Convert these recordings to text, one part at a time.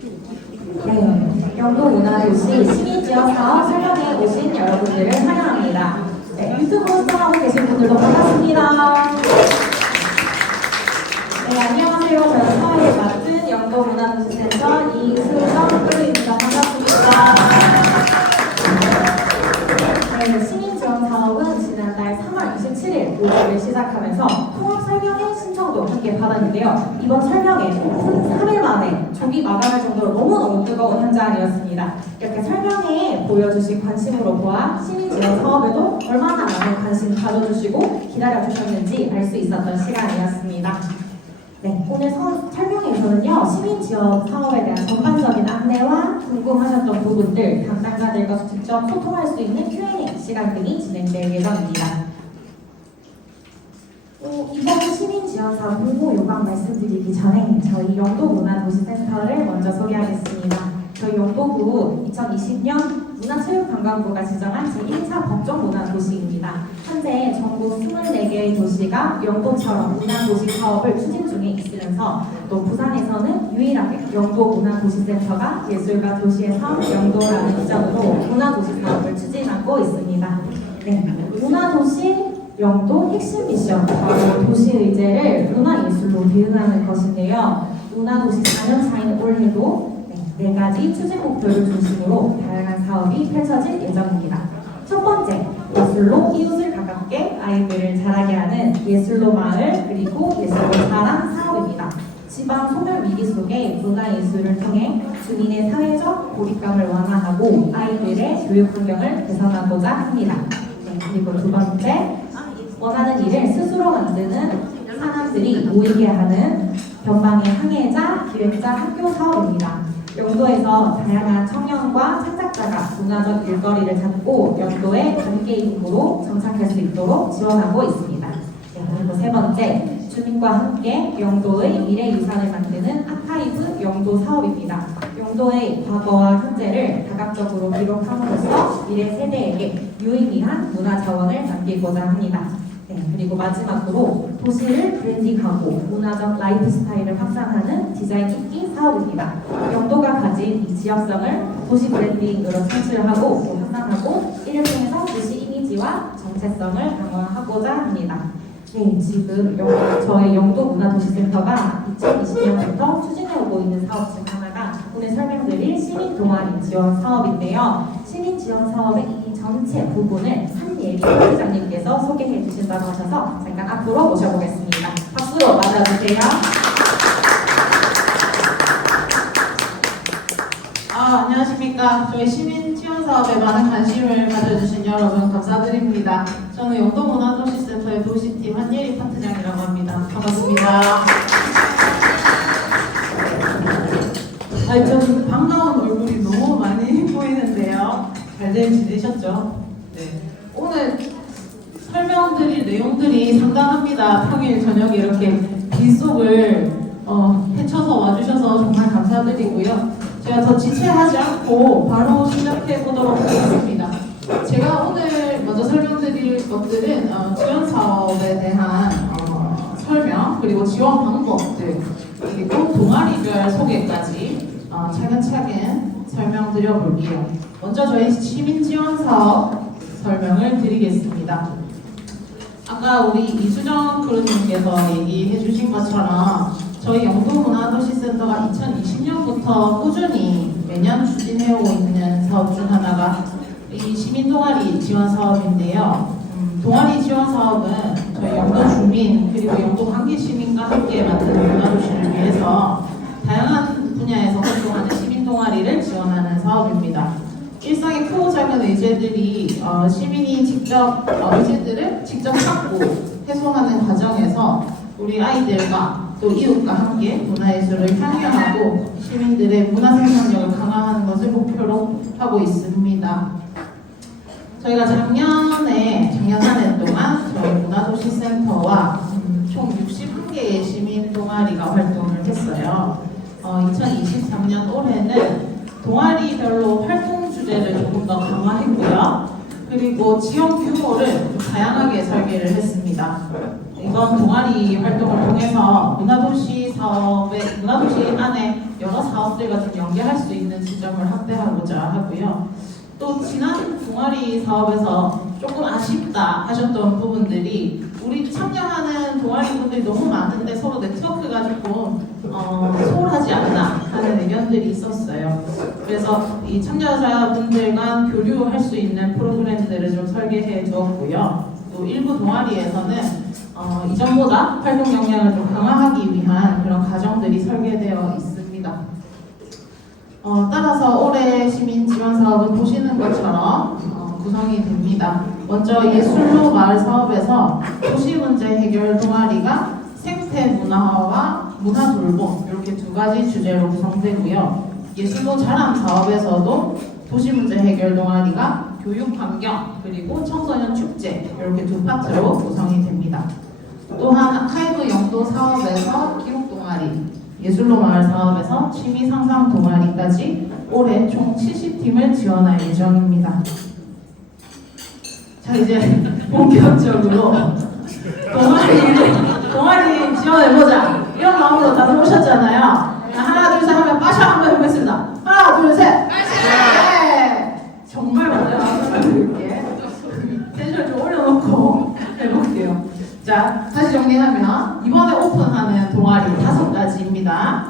네, 영도문화도시 시민지역사업 설명에 오신 여러분들을 환영합니다. 네, 유튜브로 시청하고 계신 분들도 반갑습니다. 네, 안녕하세요. 저는 사회를 맡은 영도문화도시센터 이수정 교수입니다. 반갑습니다. 네, 시민지원사업은 지난달 3월 27일 모집을 시작하면서 통합 설명회 신청도 함께 받았는데요. 이번 설명회 3일 만에 조기 마감할 정도로 너무너무 뜨거운 현장이었습니다. 이렇게 설명회에 보여주신 관심으로 보아 시민지원 사업에도 얼마나 많은 관심 가져주시고 기다려주셨는지 알 수 있었던 시간이었습니다. 네, 오늘 설명회에서는요, 시민지원 사업에 대한 전반적인 안내와 궁금하셨던 부분들, 담당자들과 직접 소통할 수 있는 Q&A 시간들이 진행될 예정입니다. 이번 시민지원사업 공모 요강 말씀드리기 전에 저희 영도문화도시센터를 먼저 소개하겠습니다. 저희 영도구 2020년 문화체육관광부가 지정한 제1차 법정문화도시입니다. 현재 전국 24개의 도시가 영도처럼 문화도시 사업을 추진 중에 있으면서 또 부산에서는 유일하게 영도문화도시센터가 예술가 도시에서 영도라는 비전으로 문화도시 사업을 추진하고 있습니다. 네, 문화도시 영도 핵심 미션, 바로 도시의제를 문화예술로 대응하는 것인데요. 문화도시 4년차인 올해도 4가지 추진 목표를 중심으로 다양한 사업이 펼쳐질 예정입니다. 첫 번째, 예술로 이웃을 가깝게 아이들을 자라게 하는 예술로 마을, 그리고 예술로 자랑 사업입니다. 지방 소멸 위기 속에 문화예술을 통해 주민의 사회적 고립감을 완화하고 아이들의 교육 환경을 개선하고자 합니다. 네, 그리고 두 번째, 원하는 일을 스스로 만드는 사람들이 모이게 하는 변방의 항해자, 기획자 학교 사업입니다. 영도에서 다양한 청년과 창작자가 문화적 일거리를 찾고 영도의 단계 인구로 정착할 수 있도록 지원하고 있습니다. 네, 그리고 세 번째, 주민과 함께 영도의 미래 유산을 만드는 아카이브 영도 사업입니다. 영도의 과거와 현재를 다각적으로 기록함으로써 미래 세대에게 유의미한 문화 자원을 남기고자 합니다. 네, 그리고 마지막으로 도시를 브랜딩하고 문화적 라이프 스타일을 확산하는 디자인 인기 사업입니다. 영도가 가진 이 지역성을 도시 브랜딩으로 창출하고 확산하고 이를 통해서 도시 이미지와 정체성을 강화하고자 합니다. 네, 지금 저희 영도문화도시센터가 2020년부터 추진해오고 있는 사업 중 하나가 오늘 설명드릴 시민동아리 지원 사업인데요. 시민지원 사업의 이 전체 부분을 한예리 부장님께서 소개해 주신다고 하셔서 잠깐 앞으로 모셔보겠습니다. 박수로 맞아주세요. 안녕하십니까. 저희 시민지원 사업에 많은 관심을 가져주신 여러분 감사드립니다. 저는 영도문화도시센터의 도시팀 한예리 파트장이라고 합니다. 반갑습니다. 좀 반가운 얼굴이 너무 많이 보이는데요. 잘들 지내셨죠? 네. 오늘 설명드릴 내용들이 상당합니다. 평일 저녁에 이렇게 빗속을 헤쳐서 와주셔서 정말 감사드리고요. 제가 더 지체하지 않고 바로 시작해 보도록 하겠습니다. 제가 오늘 먼저 설명드릴 것들은 지원 사업에 대한 설명, 그리고 지원 방법들, 그리고 동아리별 소개까지 차근차근 설명드려 볼게요. 먼저 저희 시민 지원 사업 설명을 드리겠습니다. 아까 우리 이수정 교수님께서 얘기해 주신 것처럼 저희 영도문화도시센터가 2020년부터 꾸준히 매년 추진해오고 있는 사업 중 하나가 이 시민동아리 지원 사업인데요. 동아리 지원 사업은 저희 영도 주민 그리고 영도 관계 시민과 함께 만드는 문화도시를 위해서 다양한 분야에서 활동하는 시민동아리를 지원하는 사업입니다. 일상의 크고 작은 의제들이 시민이 직접 의제들을 직접 찾고 해소하는 과정에서 우리 아이들과 또 이웃과 함께 문화예술을 향유하고 시민들의 문화 생산력을 강화하는 것을 목표로 하고 있습니다. 저희가 작년 한 해 동안 저희 문화도시센터와 총 61개의 시민 동아리가 활동을 했어요. 2023년 올해는 동아리별로 활동 주제를 조금 더 강화했고요. 그리고 지원 규모를 다양하게 설계를 했습니다. 이번 동아리 활동을 통해서 문화도시 안에 여러 사업들과 좀 연계할 수 있는 지점을 확대하고자 하고요. 또 지난 동아리 사업에서 조금 아쉽다 하셨던 부분들이 우리 참여하는 동아리 분들이 너무 많은데 서로 네트워크가 조금 소홀하지 않나 하는 의견들이 있었어요. 그래서 이 참여자분들 간 교류할 수 있는 프로그램들을 좀 설계해 두었고요. 또 일부 동아리에서는 이전보다 활동 역량을 좀 강화하기 위한 그런 과정들이 설계되어 있습니다. 따라서 올해 시민 지원 사업은 보시는 것처럼 구성이 됩니다. 먼저 예술로 마을 사업에서 도시 문제 해결 동아리가 생태 문화와 문화 돌봄 이렇게 두 가지 주제로 구성되고요. 예술로 자람 사업에서도 도시 문제 해결 동아리가 교육 환경 그리고 청소년 축제 이렇게 두 파트로 구성이 됩니다. 또한 아카이브 영도 사업에서 기록 동아리, 예술로 마을 사업에서 취미 상상 동아리까지 올해 총 70팀을 지원할 예정입니다. 자, 이제 본격적으로 동아리 지원해보자 이런 마음으로 다들 오셨잖아요. 하나 둘 셋 하면 빠샤 한번 해보겠습니다. 하나 둘 셋 네. 정말 많아요. 이렇게 텐션 좀 올려놓고 해볼게요. 자, 다시 정리하면 이번에 오픈하는 동아리 5가지입니다.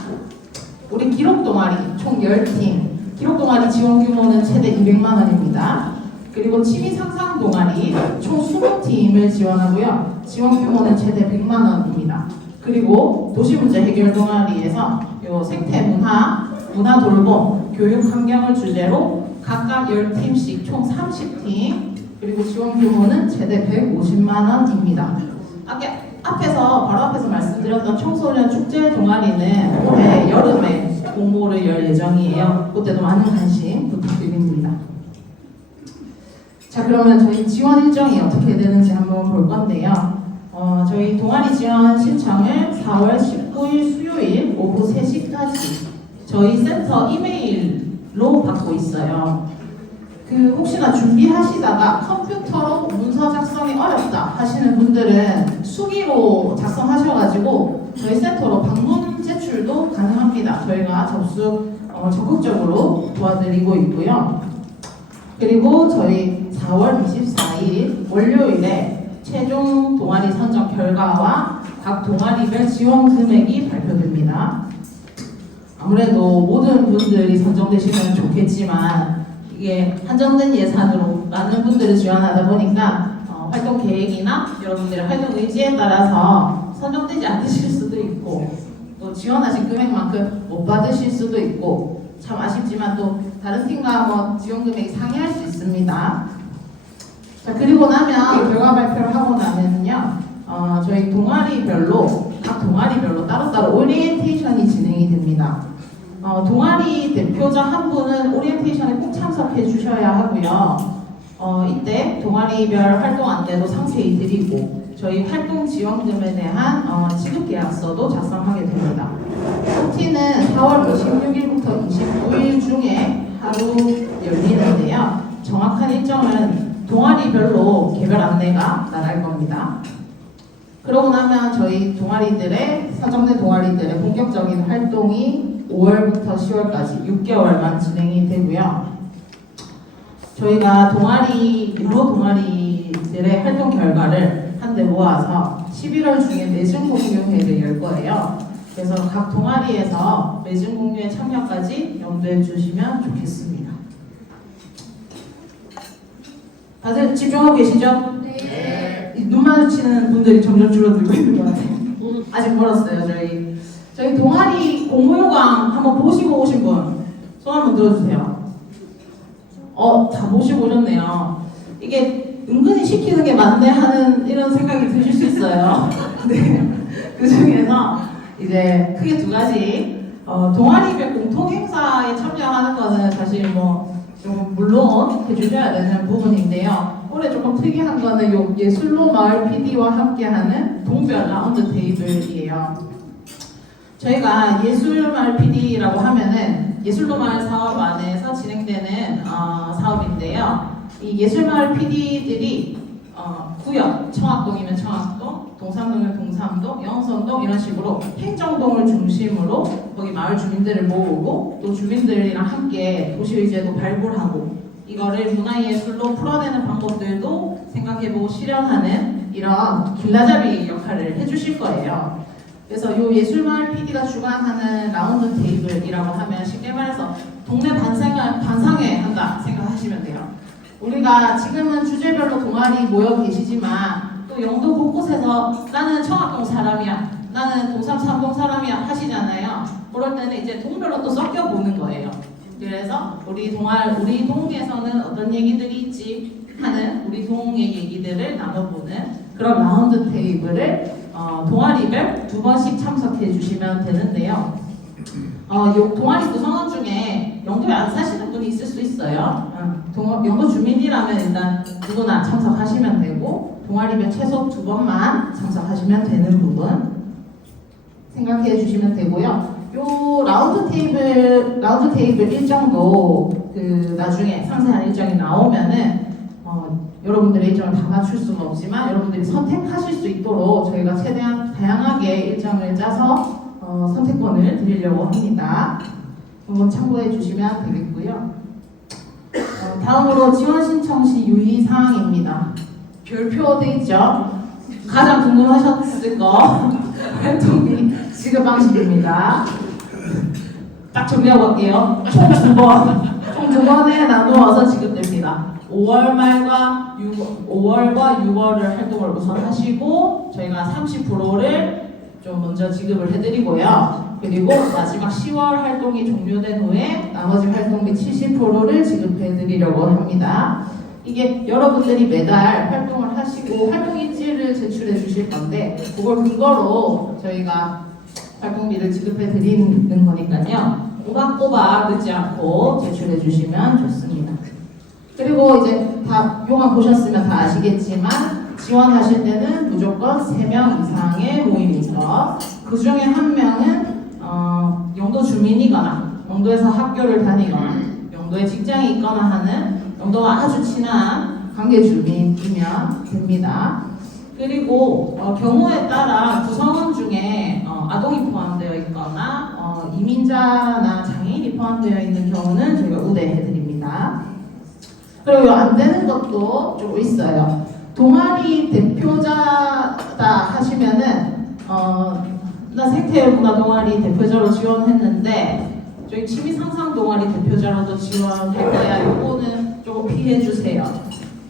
우리 기록 동아리 총 10팀, 기록 동아리 지원 규모는 최대 200만 원입니다. 그리고 취미 상상 동아리 총 20팀을 지원하고요. 지원 규모는 최대 100만 원입니다. 그리고 도시문제 해결 동아리에서 요 생태 문화, 문화 돌봄, 교육 환경을 주제로 각각 10팀씩 총 30팀, 그리고 지원 규모는 최대 150만 원입니다. 바로 앞에서 말씀드렸던 청소년 축제 동아리는 올해 여름에 공모를 열 예정이에요. 그때도 많은 관심 부탁드립니다. 자, 그러면 저희 지원 일정이 어떻게 되는지 한번 볼 건데요. 저희 동아리 지원 신청을 4월 19일 수요일 오후 3시까지 저희 센터 이메일로 받고 있어요. 혹시나 준비하시다가 컴퓨터로 문서 작성이 어렵다 하시는 분들은 수기로 작성하셔가지고 저희 센터로 방문 제출도 가능합니다. 저희가 접수 적극적으로 도와드리고 있고요. 그리고 저희 4월 24일 월요일에 최종 동아리 선정 결과와 각 동아리별 지원 금액이 발표됩니다. 아무래도 모든 분들이 선정되시면 좋겠지만 이게 한정된 예산으로 많은 분들을 지원하다 보니까 활동 계획이나 여러분들의 활동 의지에 따라서 선정되지 않으실 수도 있고 또 지원하신 금액만큼 못 받으실 수도 있고 참 아쉽지만 또 다른 팀과 지원 금액이 상이할 수 있습니다. 자, 그리고 나면 결과 발표를 하고 나면요 저희 각 동아리별로 따로따로 오리엔테이션이 진행이 됩니다. 동아리 대표자 한 분은 오리엔테이션에 꼭 참석해 주셔야 하고요. 이때 동아리별 활동 안내도 상세히 드리고 저희 활동 지원금에 대한 지급 계약서도 작성하게 됩니다. OT는 4월 26일부터 29일 중에 하루 열리는데요. 정확한 일정은 동아리별로 개별 안내가 나갈 겁니다. 그러고 나면 저희 선정된 동아리들의 본격적인 활동이 5월부터 10월까지 6개월만 진행이 되고요. 저희가 동아리들의 활동 결과를 한데 모아서 11월 중에 매진 공유회를 열 거예요. 그래서 각 동아리에서 매진 공유회 참여까지 염두해 주시면 좋겠습니다. 다들 집중하고 계시죠? 네. 눈 마주치는 분들이 점점 줄어들고 있는 것 같아요. 아직 멀었어요. 저희 동아리 공모요강 한번 보시고 오신 분 손 한번 들어주세요. 다 보시고 오셨네요. 이게 은근히 시키는 게 맞네 하는 이런 생각이 드실 수 있어요. 네. 그 중에서 이제 크게 2가지 동아리별 공통 행사에 참여하는 거는 사실 좀 물론 해주셔야 되는 부분인데요. 올해 조금 특이한 거는 요 예술로 마을 PD와 함께하는 동별 라운드 테이블이에요. 저희가 예술마을 PD라고 하면은 예술로 마을 사업 안에서 진행되는 사업인데요. 이 예술마을 PD들이 구역, 청학동이면 청학동, 동삼동이면 동삼동, 영선동 이런 식으로 행정동을 중심으로 거기 마을 주민들을 모으고 또 주민들이랑 함께 도시의제도 발굴하고 이거를 문화예술로 풀어내는 방법들도 생각해보고 실현하는 이런 길라잡이 역할을 해주실 거예요. 그래서 이 예술마을 PD가 주관하는 라운드 테이블이라고 하면 쉽게 말해서 동네 반상회 한다 생각하시면 돼요. 우리가 지금은 주제별로 동아리 모여 계시지만 또 영도 곳곳에서 나는 청학동 사람이야, 나는 동삼 삼동 사람이야 하시잖아요. 그럴 때는 이제 동별로 또 섞여 보는 거예요. 그래서 우리 동에서는 어떤 얘기들이 있지 하는 우리 동의 얘기들을 나눠보는 그런 라운드 테이블을 동아리별 2번씩 참석해 주시면 되는데요. 동아리 구성원 중에 영도에 안 사시는 분이 있을 수 있어요. 영도 주민이라면 일단 누구나 참석하시면 되고 동아리별 최소 2번만 참석하시면 되는 부분 생각해 주시면 되고요. 요 라운드 테이블 일정도 나중에 상세한 일정이 나오면은 여러분들의 일정을 다 맞출 수는 없지만 여러분들이 선택하실 수 있도록 저희가 최대한 다양하게 일정을 짜서 선택권을 드리려고 합니다. 한번 참고해 주시면 되겠고요. 다음으로 지원 신청 시 유의사항입니다. 별표 돼 있죠? 가장 궁금하셨을 거 활동비 지급 방식입니다. 딱 정리하고 갈게요. 총 2번에 나누어서 지급됩니다. 5월 말과 6월을 활동을 우선 하시고 저희가 30%를 좀 먼저 지급을 해드리고요. 그리고 마지막 10월 활동이 종료된 후에 나머지 활동비 70%를 지급해드리려고 합니다. 이게 여러분들이 매달 활동을 하시고 활동 일지를 제출해 주실 건데 그걸 근거로 저희가 활동비를 지급해 드리는 거니까요. 꼬박꼬박 늦지 않고 제출해 주시면 좋습니다. 그리고 이제 다 요만 보셨으면 다 아시겠지만 지원하실 때는 무조건 3명 이상의 모임이죠. 그 중에 한 명은 영도 주민이거나 영도에서 학교를 다니거나 영도에 직장이 있거나 하는 영도와 아주 친한 관계 주민이면 됩니다. 그리고 경우에 따라 구성원 중에 아동이 포함되어 있거나 이민자나 장애인이 포함되어 있는 경우는 저희가 우대해드립니다. 그리고 안 되는 것도 좀 있어요. 동아리 대표자다 하시면은 나 생태문화 동아리 대표자로 지원했는데 저희 취미상상 동아리 대표자로도 지원할 거야. 요거는 조금 피해 주세요.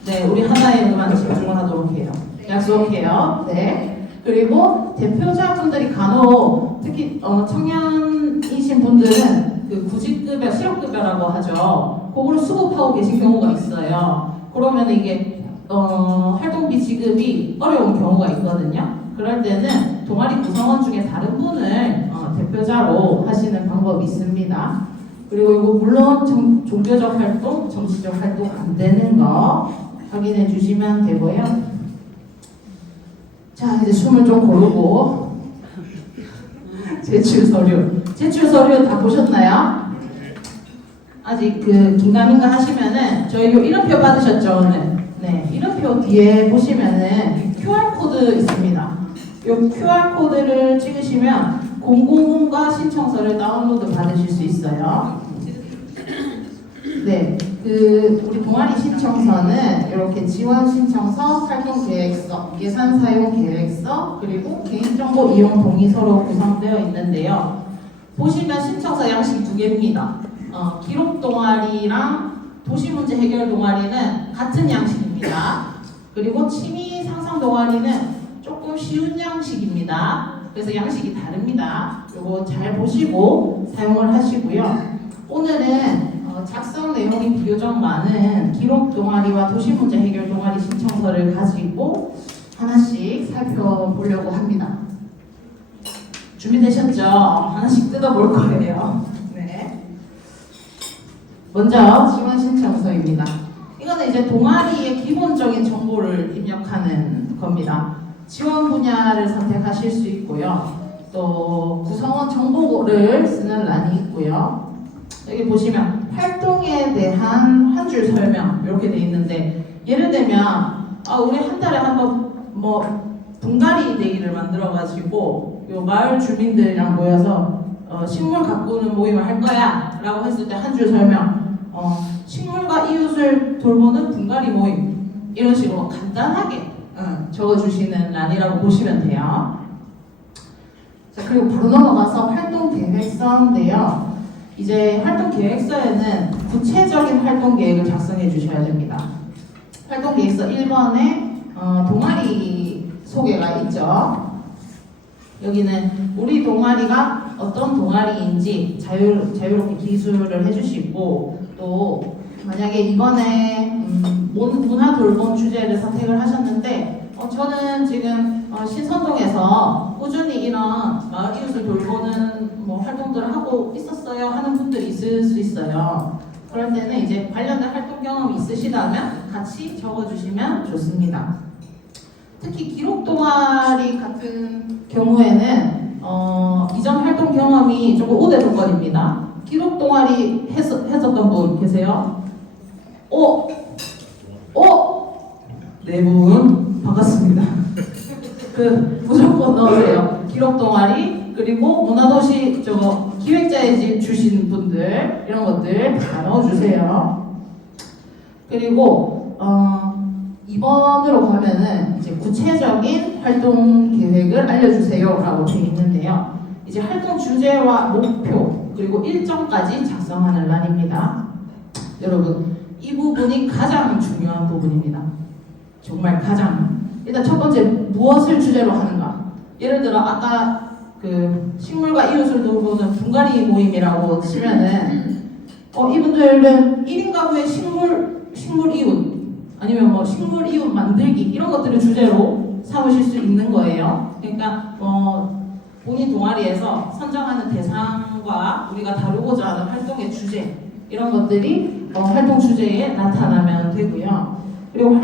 네, 우리 하나에만 집중을 하도록 해요. 약속해요. 네. 그리고 대표자분들이 간혹 특히 청년이신 분들은 그 구직급여, 실업급여라고 하죠. 그거를 수급하고 계신 경우가 있어요. 그러면 이게 활동비 지급이 어려운 경우가 있거든요. 그럴 때는 동아리 구성원 중에 다른 분을 대표자로 하시는 방법이 있습니다. 그리고 이거 물론 종교적 활동, 정치적 활동 안 되는 거 확인해 주시면 되고요. 자, 이제 숨을 좀 고르고 제출 서류 다 보셨나요? 아직 긴가민가 하시면은 저희 요 이름표 받으셨죠 오늘? 네, 이름표 뒤에 보시면은 QR 코드 있습니다. 요 QR 코드를 찍으시면 공고문과 신청서를 다운로드 받으실 수 있어요. 네, 우리 동아리 신청서는 이렇게 지원 신청서, 활동 계획서, 예산 사용 계획서, 그리고 개인정보 이용 동의서로 구성되어 있는데요. 보시면 신청서 양식이 2개입니다. 기록 동아리랑 도시문제 해결 동아리는 같은 양식입니다. 그리고 취미 상상 동아리는 조금 쉬운 양식입니다. 그래서 양식이 다릅니다. 이거 잘 보시고 사용을 하시고요. 오늘은 작성 내용이 비교적 많은 기록 동아리와 도시문제 해결 동아리 신청서를 가지고 하나씩 살펴보려고 합니다. 준비되셨죠? 하나씩 뜯어볼 거예요. 네. 먼저 지원 신청서입니다. 이거는 이제 동아리의 기본적인 정보를 입력하는 겁니다. 지원 분야를 선택하실 수 있고요. 또 구성원 정보를 쓰는 란이 있고요. 여기 보시면 활동에 대한 한 줄 설명 이렇게 돼 있는데 예를 들면 우리 한 달에 한번 뭐 분갈이 데이를 만들어가지고 요 마을 주민들이랑 모여서 식물 가꾸는 모임을 할 거야 라고 했을 때 한 줄 설명, 식물과 이웃을 돌보는 분갈이 모임, 이런 식으로 간단하게 적어주시는 란이라고 보시면 돼요. 자, 그리고 바로 넘어가서 활동 계획서인데요. 이제 활동 계획서에는 구체적인 활동 계획을 작성해 주셔야 됩니다. 활동 계획서 1번에 동아리 소개가 있죠. 여기는 우리 동아리가 어떤 동아리인지 자유롭게 기술을 해주시고, 또 만약에 이번에 문화 돌봄 주제를 선택을 하셨는데 저는 지금 신선동에서 꾸준히 이런 마을 이웃을 돌보는 뭐 활동들을 하고 있었어요 하는 분들이 있을 수 있어요. 그럴 때는 이제 관련된 활동 경험이 있으시다면 같이 적어주시면 좋습니다. 특히 기록 동아리 같은 경우에는 이전 활동 경험이 조금 우대 조건입니다. 기록 동아리 했었던 분 계세요? 네 분 반갑습니다. 무조건 넣으세요. 기록 동아리, 그리고 문화도시 기획자의 집 주신 분들, 이런 것들 다 넣어주세요. 그리고 2번으로 가면은 이제 구체적인 활동 계획을 알려주세요라고 되어 있는데요. 이제 활동 주제와 목표 그리고 일정까지 작성하는 란입니다. 여러분, 이 부분이 가장 중요한 부분입니다. 정말 가장. 일단 첫 번째, 무엇을 주제로 하는가. 예를 들어 아까 식물과 이웃을 돌보는 분갈이 모임이라고 치면은 이분들은 1인 가구의 식물 이웃, 아니면 뭐 식물 이웃 만들기, 이런 것들을 주제로 삼으실 수 있는 거예요. 그러니까 본인 동아리에서 선정하는 대상과 우리가 다루고자 하는 활동의 주제, 이런 것들이 활동 주제에 나타나면 되고요. 그리고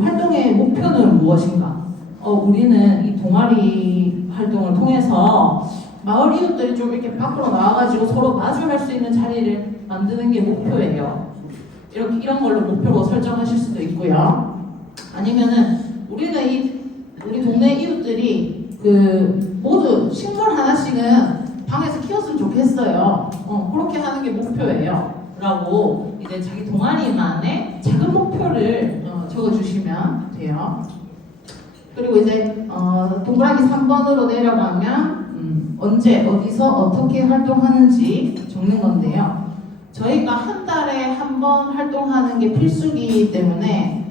활동의 목표는 무엇인가? 우리는 이 동아리 활동을 통해서 마을 이웃들이 좀 이렇게 밖으로 나와가지고 서로 마주할 수 있는 자리를 만드는 게 목표예요. 이런 걸로 목표로 설정하실 수도 있고요. 아니면은 우리 동네 이웃들이 모두 식물 하나씩은 방에서 키웠으면 좋겠어요. 그렇게 하는 게 목표예요. 라고 이제 자기 동아리만의 작은 목표를 적어주시면 돼요. 그리고 이제 동그라미 3번으로 내려가면 언제, 어디서, 어떻게 활동하는지 적는 건데요. 저희가 한 달에 한 번 활동하는 게 필수이기 때문에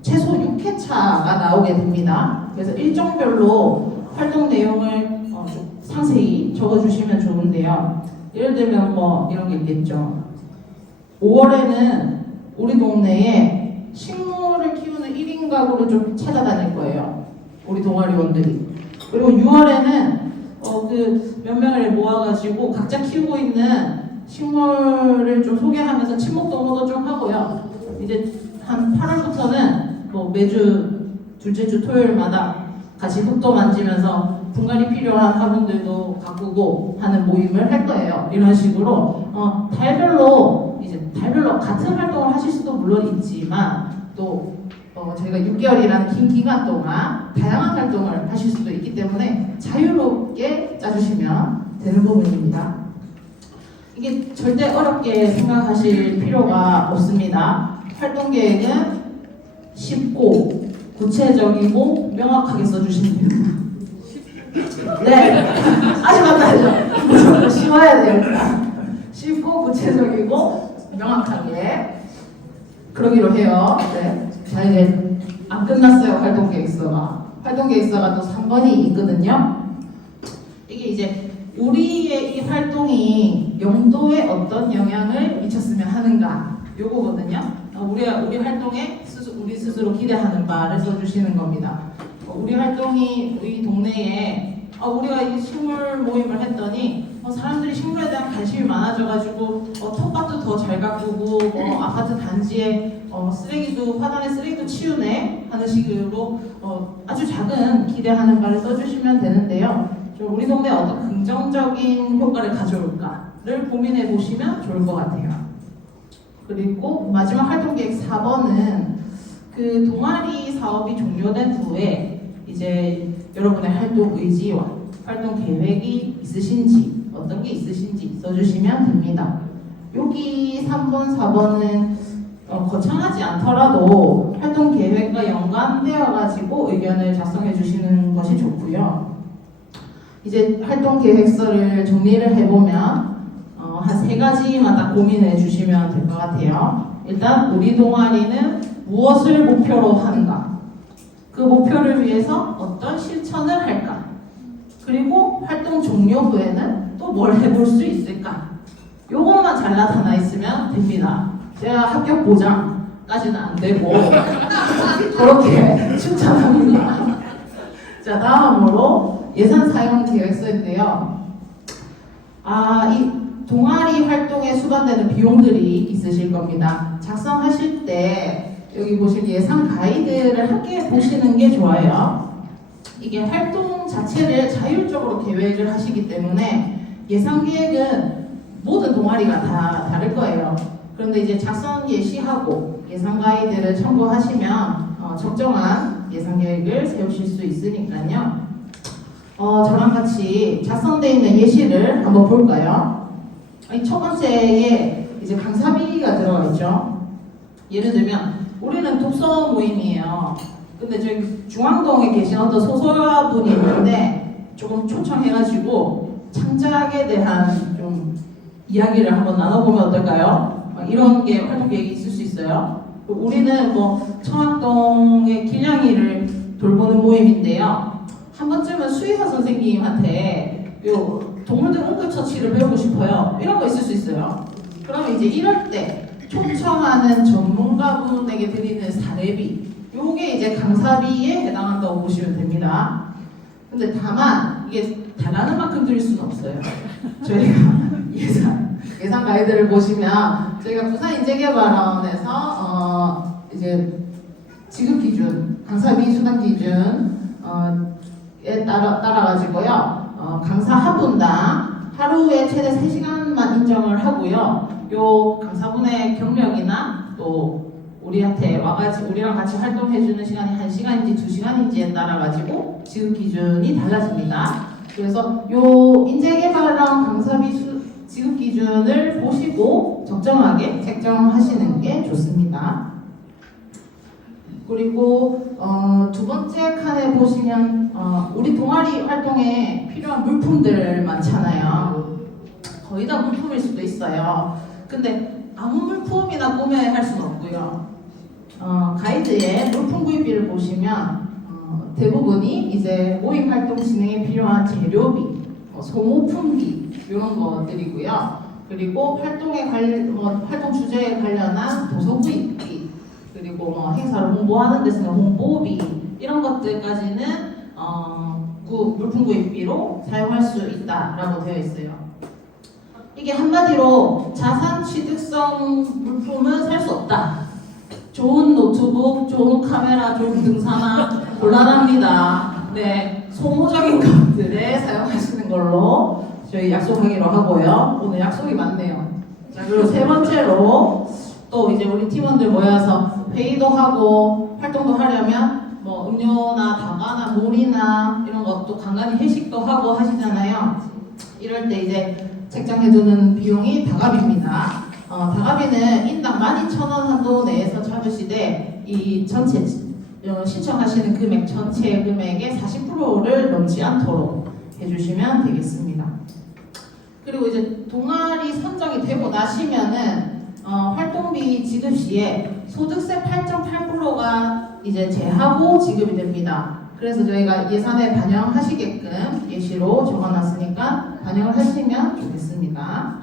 최소 6회차가 나오게 됩니다. 그래서 일정별로 활동 내용을 좀 상세히 적어주시면 좋은데요. 예를 들면 뭐 이런 게 있겠죠. 5월에는 우리 동네에 식물을 키우는 1인 가구를 좀 찾아다닐 거예요. 우리 동아리원들이. 그리고 6월에는 몇 명을 모아가지고 각자 키우고 있는 식물을 좀 소개하면서 친목 도모도 좀 하고요. 이제 한 8월부터는 뭐 매주 둘째 주 토요일마다 같이 흙도 만지면서 분갈이 필요한 화분들도 가꾸고 하는 모임을 할 거예요. 이런 식으로 달별로 같은 활동을 하실 수도 물론 있지만 또 저희가 6개월이라는 긴 기간 동안 다양한 활동을 하실 수도 있기 때문에 자유롭게 짜주시면 되는 부분입니다. 이게 절대 어렵게 생각하실 필요가 없습니다. 활동 계획은 쉽고 구체적이고 명확하게 써주시면 됩니다. 네, 아직 맞다죠. 무조건 쉬워야 돼요. 일단 쉽고 구체적이고 명확하게 그러기로 해요. 네. 자, 이제 안 끝났어요. 활동 계획서가. 활동 계획서가 또 3번이 있거든요. 이게 이제 우리의 이 활동이 영도에 어떤 영향을 미쳤으면 하는가, 요거거든요. 우리 활동에 우리 스스로 기대하는 바를 써주시는 겁니다. 우리 활동이 우리 동네에 우리가 이 식물 모임을 했더니 사람들이 식물에 대한 관심이 많아져가지고 텃밭도 더 잘 가꾸고 아파트 단지에 화단에 쓰레기도 치우네 하는 식으로 아주 작은 기대하는 바를 써주시면 되는데요. 좀 우리 동네에 어떤 긍정적인 효과를 가져올까를 고민해 보시면 좋을 것 같아요. 그리고 마지막 활동 계획 4번은 그 동아리 사업이 종료된 후에 이제 여러분의 활동 의지와 활동 계획이 있으신지 어떤 게 있으신지 써주시면 됩니다. 여기 3번, 4번은 거창하지 않더라도 활동 계획과 연관되어 가지고 의견을 작성해 주시는 것이 좋고요. 이제 활동 계획서를 정리를 해보면 한 3가지만 딱 고민해 주시면 될 것 같아요. 일단 우리 동아리는 무엇을 목표로 하는가? 그 목표를 위해서 어떤 실천을 할까? 그리고 활동 종료 후에는 또 뭘 해볼 수 있을까? 요것만 잘 나타나 있으면 됩니다. 제가 합격 보장까지는 안 되고 그렇게 추천합니다. 자, 다음으로 예산 사용 계획서인데요. 이 동아리 활동에 수반되는 비용들이 있으실 겁니다. 작성하실 때 여기 보실 예산 가이드를 함께 보시는 게 좋아요. 이게 활동 자체를 자율적으로 계획을 하시기 때문에 예산 계획은 모든 동아리가 다 다를 거예요. 그런데 이제 작성 예시하고 예산 가이드를 참고하시면 적정한 예산 계획을 세우실 수 있으니까요. 저랑 같이 작성되어 있는 예시를 한번 볼까요? 첫 번째에 이제 강사비가 들어가 있죠. 예를 들면 우리는 독서 모임이에요. 근데 저기 중앙동에 계신 어떤 소설가분이 있는데 조금 초청해가지고 창작에 대한 좀 이야기를 한번 나눠보면 어떨까요? 이런 게 활동 계획이 있을 수 있어요. 우리는 뭐 청학동의 길냥이를 돌보는 모임인데요. 한 번쯤은 수의사 선생님한테 요 동물들 응급처치를 배우고 싶어요. 이런 거 있을 수 있어요. 그러면 이제 이럴 때 초청하는 전문가분에게 드리는 사례비, 요게 이제 강사비에 해당한다고 보시면 됩니다. 근데 다만 이게 달라는 만큼 드릴 수는 없어요. 저희가 예산 가이드를 보시면 저희가 부산인재개발원에서 이제 지급 기준, 강사비 수당 기준에 따라가지고요. 강사 한 분당 하루에 최대 3시간만 인정을 하고요. 요 강사분의 경력이나 또 우리한테 와가지고 우리랑 같이 활동해주는 시간이 1시간인지 2시간인지에 따라가지고 지급 기준이 달라집니다. 그래서 요 인재개발원 강사비 지급 기준을 보시고 적정하게 책정하시는 게 좋습니다. 그리고 두 번째 칸에 보시면 우리 동아리 활동에 필요한 물품들 많잖아요. 거의 다 물품일 수도 있어요. 근데 아무 물품이나 구매할 수는 없고요. 가이드에 물품 구입비를 보시면 대부분이 이제 모임 활동 진행에 필요한 재료비, 소모품비 이런 것들이고요. 그리고 활동 주제에 관련한 도서 구입비, 그리고 행사를 홍보하는 데 쓰는 홍보비 이런 것들까지는 물품 구입비로 사용할 수 있다라고 되어 있어요. 이게 한마디로 자산 취득성 물품은 살 수 없다. 좋은 노트북, 좋은 카메라, 좋은 등산화 곤란합니다. 네, 소모적인 것들에 사용하시는 걸로 저희 약속하기로 하고요. 오늘 약속이 많네요. 자, 그리고 세 번째로 또 이제 우리 팀원들 모여서 회의도 하고 활동도 하려면 뭐 음료나 다과나 물이나 이런 것도 간간히 회식도 하고 하시잖아요. 이럴 때 이제 책정해두는 비용이 다가비입니다. 다가비는 인당 12,000원 한도 내에서 잡으시되 이 전체 신청하시는 금액 전체 금액의 40%를 넘지 않도록 해주시면 되겠습니다. 그리고 이제 동아리 선정이 되고 나시면은 활동비 지급 시에 소득세 8.8%가 이제 제하고 지급이 됩니다. 그래서 저희가 예산에 반영하시게끔 예시로 적어놨으니까 반영을 하시면 좋겠습니다.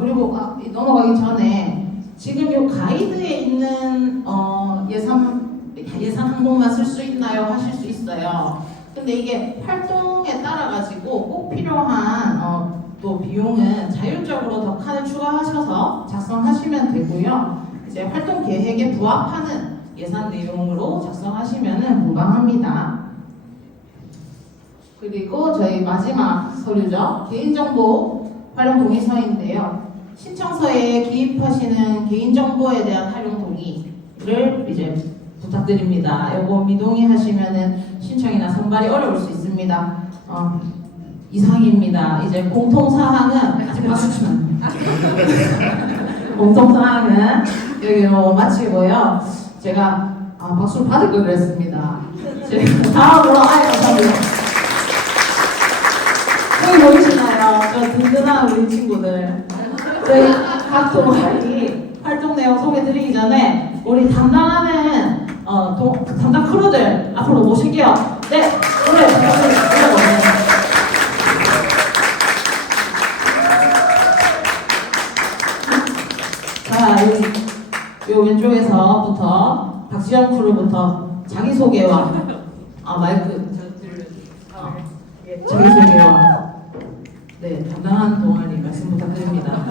그리고 넘어가기 전에 지금 이 가이드에 있는 예산 항목만 쓸 수 있나요? 하실 수 있어요. 근데 이게 활동에 따라 가지고 꼭 필요한 또 비용은 자율적으로 더 칸을 추가하셔서 작성하시면 되고요. 이제 활동 계획에 부합하는 예산 내용으로 작성하시면 무방합니다. 그리고 저희 마지막 서류죠. 개인정보 활용 동의서인데요. 신청서에 기입하시는 개인정보에 대한 활용 동의 이제 부탁드립니다. 요거 미동의 하시면은 신청이나 선발이 어려울 수 있습니다. 이상입니다. 이제 공통사항은 아직 박수 치면 공통사항은 여기로 마치고요. 제가 박수를 받을 걸 그랬습니다. 제가 다음으로 감사합니다. 여기 보이시나요? 저 든든한 우리 친구들. 저희 각 동아리 활동 내용 소개드리기 전에 우리 담당하는 담당 크루들 앞으로 모실게요. 네, 노래 부탁드립니다. 자, 요 왼쪽에서부터 박지영 크루부터 자기소개와 마이크 자기소개와 네, 담당한 동아리 말씀 부탁드립니다.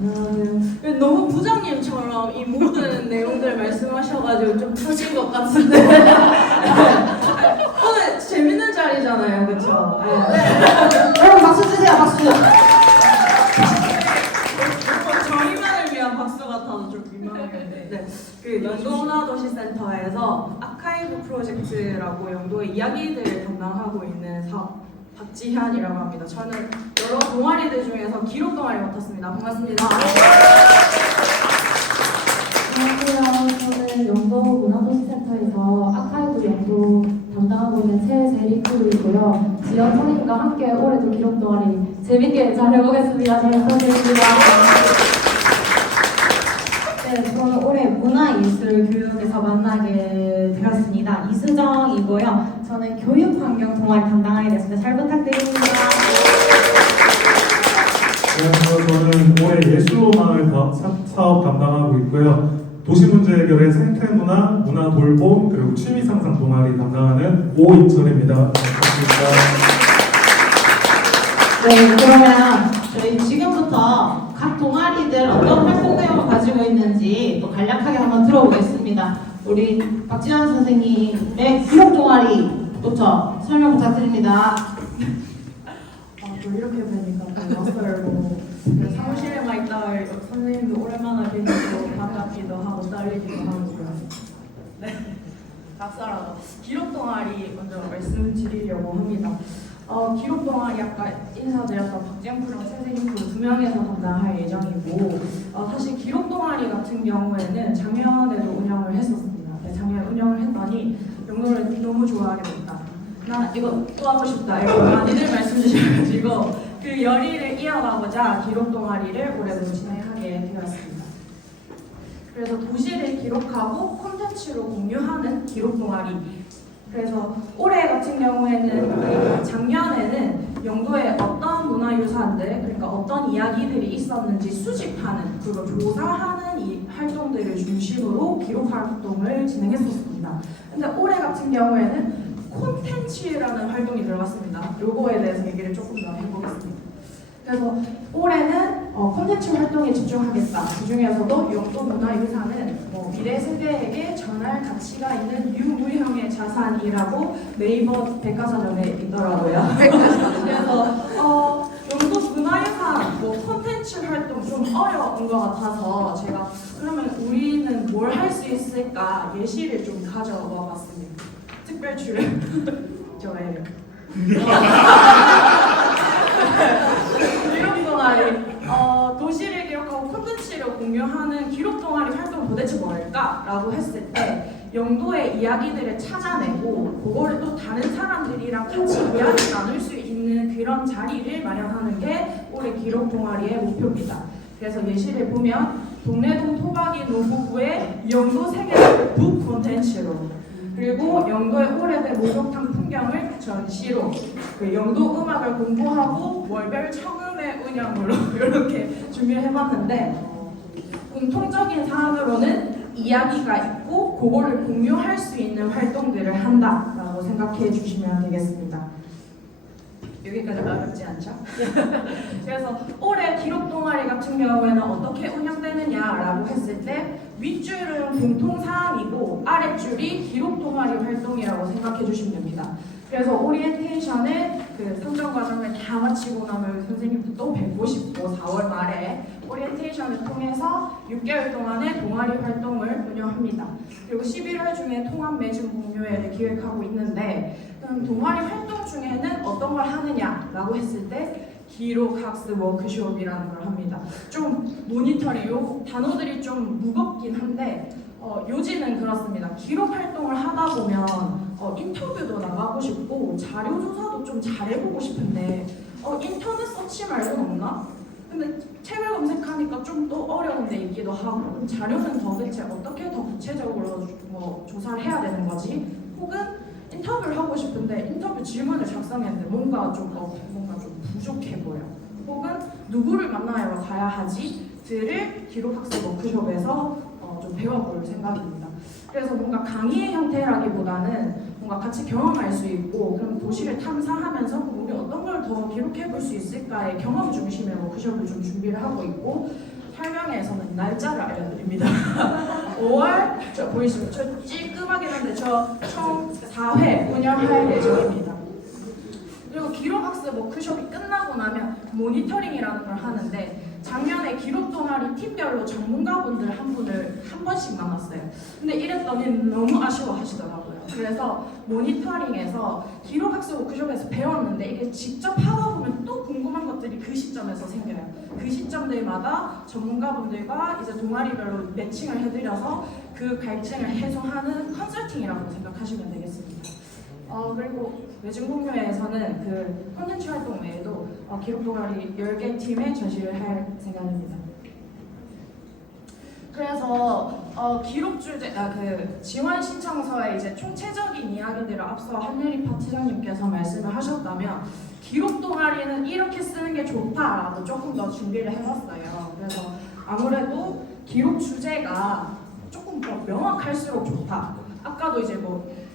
안녕하세요. 너무 부장님처럼 이 모든 내용들 말씀하셔가지고 좀 터진 것 같은데 오늘 재밌는 자리잖아요, 그렇죠? 여러분 박수 주세요, 박수. 저희만을 위한 박수 같아서 좀 민망한데 그 영도문화도시센터에서 아카이브 프로젝트라고 영도의 이야기들을 담당하고 있는 사업 박지현이라고 합니다. 저는 여러 동아리들 중에서 기록 동아리 맡았습니다. 반갑습니다. 안녕하세요. 저는 영도 문화도시센터에서 아카이브 영도 담당하고 있는 최세리크이고요. 지연 선생님과 함께 올해도 기록 동아리 재밌게 잘 해보겠습니다. 잘 부탁드립니다. 네, 저는 올해 문화예술교육에서 만나게 되었습니다. 이수정이고요. 저는 교육환경 동아리 담당하게 됐습니다. 잘 부탁드립니다. 안녕하세요. 저는 올해 예술로마을 사업 담당하고 있고요. 도시문제 해결의 생태문화, 문화돌봄, 그리고 취미상상 동아리 담당하는 오인철입니다. 반갑습니다. 네, 그러면 저희 지금부터 각 동아리들 어떤 활동 내용을 가지고 있는지 또 간략하게 한번 들어보겠습니다. 우리 박지현 선생님의 기록 동아리부터 설명 부탁드립니다. 또 이렇게 뵈니까 낯설고 사무실에만 있다 선생님도 오랜만에 뵈니까 반갑기도 하고 떨리기도 하고요. 네, 박사라고 기록 동아리 먼저 말씀드리려고 합니다. 기록 동아리 아까 인사드렸던 박지영 프로, 선생님 두 명에서 담당할 예정이고 사실 기록 동아리 같은 경우에는 작년에도 운영을 했었습니다. 네, 작년에 운영을 했더니 영도를 너무 좋아하게 됐다. 나 이거 또 하고 싶다. 이렇게 많이들 말씀 주셔가지고 그 열의를 이어가고자 기록 동아리를 올해도 진행하게 되었습니다. 그래서 도시를 기록하고 콘텐츠로 공유하는 기록 동아리. 그래서 올해 같은 경우에는 작년에는 영도에 어떤 문화유산들, 그러니까 어떤 이야기들이 있었는지 수집하는, 그리고 조사하는 이 활동들을 중심으로 기록 활동을 진행했었습니다. 근데 올해 같은 경우에는 콘텐츠라는 활동이 들어갔습니다. 요거에 대해서 얘기를 조금 더 해보겠습니다. 그래서 올해는 콘텐츠 활동에 집중하겠다. 그 중에서도 영도 문화유산은 미래 세대에게 전할 가치가 있는 유무형의 자산이라고 네이버 백과사전에 있더라고요. 그래서 영도 문화유산 콘텐츠 활동 좀 어려운 것 같아서 제가 그러면 우리는 뭘 할 수 있을까 예시를 좀 가져와 봤습니다. 특별 출연 저예요. 기록 동아리 도시를 기록하고 콘텐츠를 공유하는 기록 동아리 활동은 도대체 뭘까라고 했을 때 영도의 이야기들을 찾아내고 그거를 또 다른 사람들이랑 같이 이야기 나눌 수 있는 그런 자리를 마련하는 게 올해 기록 동아리의 목표입니다. 그래서 예시를 보면 동래동 토박이 노부부의 영도 세계 북 콘텐츠로, 그리고 영도의 오래된 목욕탕 풍경을 전시로, 그 영도 음악을 공부하고 월별 청음회 운영으로 이렇게 준비해봤는데 공통적인 사항으로는 이야기가 있고 그거를 공유할 수 있는 활동들을 한다라고 생각해 주시면 되겠습니다. 여기까지 어렵지 않죠? 그래서 올해 기록 동아리 같은 경우에는 어떻게 운영되느냐라고 했을 때 윗줄은 공통사항이고 아랫줄이 기록 동아리 활동이라고 생각해 주시면 됩니다. 그래서 오리엔테이션을 그 선정 과정을 다 마치고 나면 선생님도 또 뵙고 싶고 4월 말에 오리엔테이션을 통해서 6개월 동안의 동아리 활동을 운영합니다. 그리고 11월 중에 통합 매진 공유회를 기획하고 있는데 그럼 동아리 활동 중에는 어떤 걸 하느냐라고 했을 때 기록 학습 워크숍이라는 걸 합니다. 좀 모니터링, 요 단어들이 좀 무겁긴 한데 요지는 그렇습니다. 기록 활동을 하다 보면 인터뷰도 나가고 싶고 자료 조사도 좀 잘해보고 싶은데 인터넷 서치 말고는 없나? 근데 책을 검색하니까 좀 더 어려운 데 있기도 하고 그럼 자료는 도대체 어떻게 더 구체적으로 조사를 해야 되는 거지? 혹은 인터뷰를 하고 싶은데 인터뷰 질문을 작성했는데 뭔가 좀 부족해 보여. 혹은 누구를 만나러 가야 하지?들을 기록학습 워크숍에서 좀 배워볼 생각입니다. 그래서 뭔가 강의의 형태라기보다는 뭔가 같이 경험할 수 있고 그럼 도시를 탐사하면서 우리 어떤 걸 더 기록해 볼 수 있을까의 경험 중심의 워크숍을 좀 준비를 하고 있고 설명회에서는 날짜를 알려드립니다. 5월 저 보이시죠? 저 찔끔하긴 한데 저 총 4회 운영할 예정입니다. 그리고 기록학습 워크숍이 끝나고 나면 모니터링이라는 걸 하는데 작년에 기록 동아리 팀별로 전문가분들 한 분을 한 번씩 만났어요. 근데 이랬더니 너무 아쉬워하시더라고요. 그래서 모니터링에서 기록학습 워크숍에서 배웠는데 이게 직접 하다 보면 또 궁금한 것들이 그 시점에서 생겨요. 그 시점들마다 전문가분들과 이제 동아리별로 매칭을 해드려서 그 갈증을 해소하는 컨설팅이라고 생각하시면 되겠습니다. 그리고 매진 공유회에서는 그 콘텐츠 활동 외에도 기록 동아리 10개 팀에 전시를 할 생각입니다. 그래서 기록 주제, 그 지원 신청서에 이제 총체적인 이야기들을 앞서 한예리 파트장님께서 말씀을 하셨다면 기록 동아리는 이렇게 쓰는 게 좋다라고 조금 더 준비를 해봤어요. 그래서 아무래도 기록 주제가 조금 더 명확할수록 좋다. 아까도 이제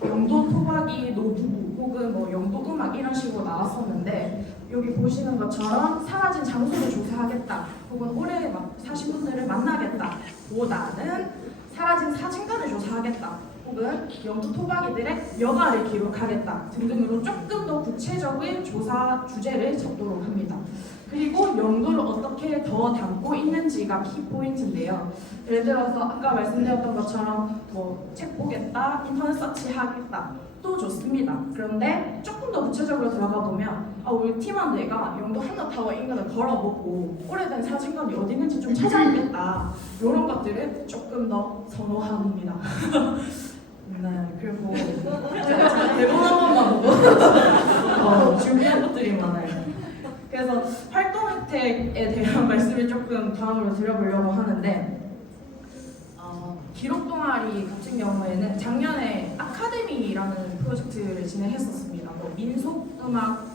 영도 토박이 노부부 혹은 영도 음악 이런 식으로 나왔었는데 여기 보시는 것처럼 사라진 장소를 조사하겠다 혹은 오래 사신 분들을 만나겠다 보다는 사라진 사진관을 조사하겠다 혹은 영도 토박이들의 여가를 기록하겠다 등등으로 조금 더 구체적인 조사 주제를 잡도록 합니다. 그리고 영도를 어떻게 더 담고 있는지가 키포인트인데요. 예를 들어서 아까 말씀드렸던 것처럼 책 보겠다, 인터넷 서치 하겠다 또 좋습니다. 그런데 조금 더 구체적으로 들어가 보면 우리 팀원들과 영도 한라타워 인근을 걸어보고 오래된 사진관이 어디 있는지 좀 찾아보겠다 이런 것들을 조금 더 선호합니다. 네, 그리고 대본 한 번만 보고 준비한 것들이 많아요. 그래서 활동 혜택에 대한 말씀을 조금 다음으로 드려보려고 하는데 기록 동아리 같은 경우에는 작년에 아카데미라는 프로젝트를 진행했었습니다. 민속 음악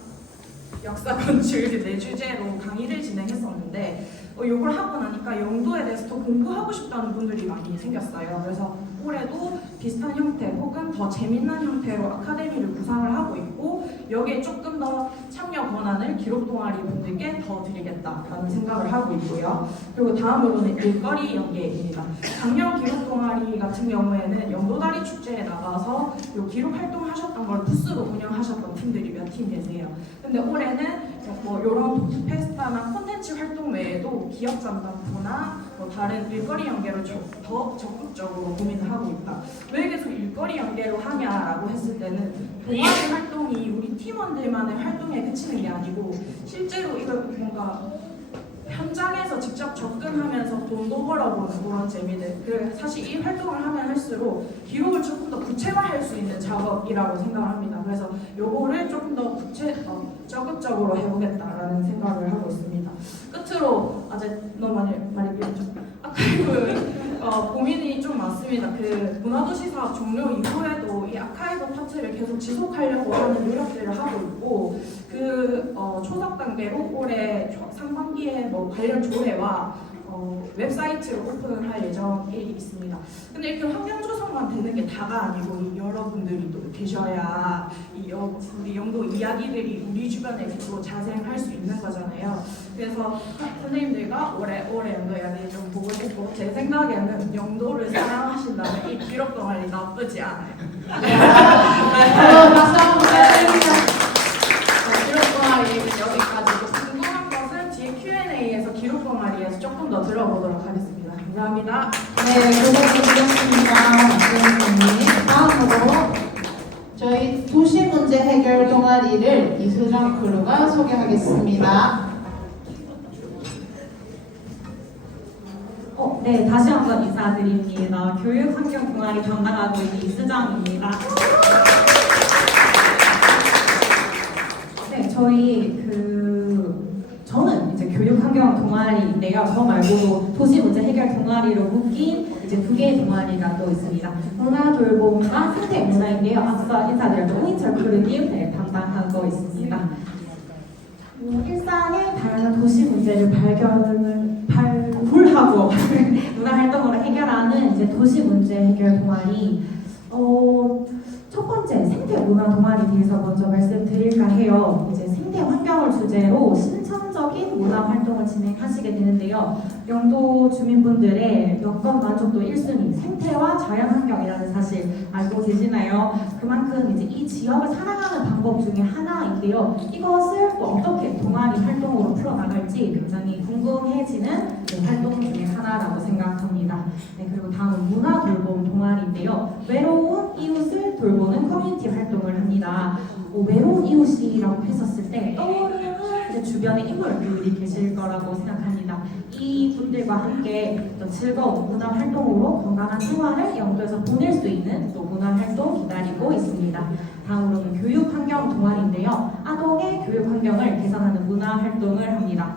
역사 건축 네 주제로 강의를 진행했었는데 이걸 하고 나니까 영도에 대해서 더 공부하고 싶다는 분들이 많이 생겼어요. 그래서 올해도 비슷한 형태 혹은 더 재밌는 형태로 아카데미를 구상을 하고 있고 여기에 조금 더 참여 권한을 기록 동아리 분들께 더 드리겠다라는 생각을 하고 있고요. 그리고 다음으로는 일거리 연계입니다. 작년 기록 동아리 같은 경우에는 영도다리 축제에 나가서 이 기록 활동하셨던 걸 부스로 운영하셨던 팀들이 몇 팀 계세요. 근데 올해는 이런 도트 페스타나 콘텐츠 활동 외에도 기업 전담부나 다른 일거리 연계로 더 적극적으로 고민을 하고 있다. 왜 계속 일거리 연계로 하냐라고 했을 때는 동아리 활동이 우리 팀원들만의 활동에 그치는 게 아니고 실제로 이걸 뭔가 현장에서 직접 접근하면서 돈도 벌어보는 그런 재미들. 그리고 사실 이 활동을 하면 할수록 기록을 조금 더 구체화할 수 있는 작업이라고 생각을 합니다. 그래서 요거를 조금 더 적극적으로 해보겠다라는 생각을 하고 있습니다. 끝으로 아직 너무 많이 길었죠. 아카이브 고민이 좀 많습니다. 그 문화도시 사업 종료 이후에도 이 아카이브 파트를 계속 지속하려고 하는 노력들을 하고 있고 그 초석 단계로 올해 상반기에 관련 조례와 웹사이트를 오픈을 할 예정이 있습니다. 근데 이렇게 환경 조성만 되는 게 다가 아니고 여러분들이 또 계셔야 우리 영도 이야기들이 우리 주변에 계속 자생할 수 있는 거잖아요. 그래서 선생님들과 올해 영도 이야기 좀 보고 싶고 제 생각에는 영도를 사랑하신다면 이 기록 동아리 나쁘지 않아요. 기록 동아리 여기까지. 궁금한 것은 뒤에 Q&A에서 기록 동아리에서 조금 더 들어보도록 하겠습니다. 감사합니다. 네, 수고하셨습니다. 박재현님. 다음으로 저희 도시 문제 해결 동아리를 이수정 크루가 소개하겠습니다. 네, 다시 한번 인사드립니다. 교육환경 동아리 담당하고 있는 이수정입니다. 네, 저는 이제 교육환경 동아리인데요. 저 말고도 도시 문제 해결 동아리로 묶인 이제 두 개의 동아리가 또 있습니다. 문화돌봄과 생태문화인데요. 앞서 인사드렸던 오인철 크루님 담당하고 있습니다. 일상의 다양한 도시 문제를 발굴하고 문화 활동으로 해결하는 이제 도시 문제 해결 동아리. 첫 번째 생태 문화 동아리에 대해서 먼저 말씀드릴까 해요. 이제 생태 환경을 주제로 실천적인 문화 활동을 진행하시게 되는데요. 영도 주민분들의 여건 만족도 1순위 생태와 자연 환경이라는 사실 알고 계시나요? 그만큼 이제 이 지역을 살아가는 방법 중에 하나인데요. 이것을 또 어떻게 동아리 활동으로 풀어나갈지 굉장히 궁금해지는 활동 중에 하나라고 생각합니다. 네, 그리고 다음은 문화 돌봄 동아리인데요. 외로운 이웃을 돌보는 커뮤니티 활동을 합니다. 외로운 이웃이라고 했었을 때 떠오르는 이제 주변에 인물들이 계실 거라고 생각합니다. 이 분들과 함께 또 즐거운 문화 활동으로 건강한 생활을 영도에서 보낼 수 있는 또 문화 활동 기다리고 있습니다. 다음으로는 교육 환경 동아리인데요. 아동의 교육 환경을 개선하는 문화 활동을 합니다.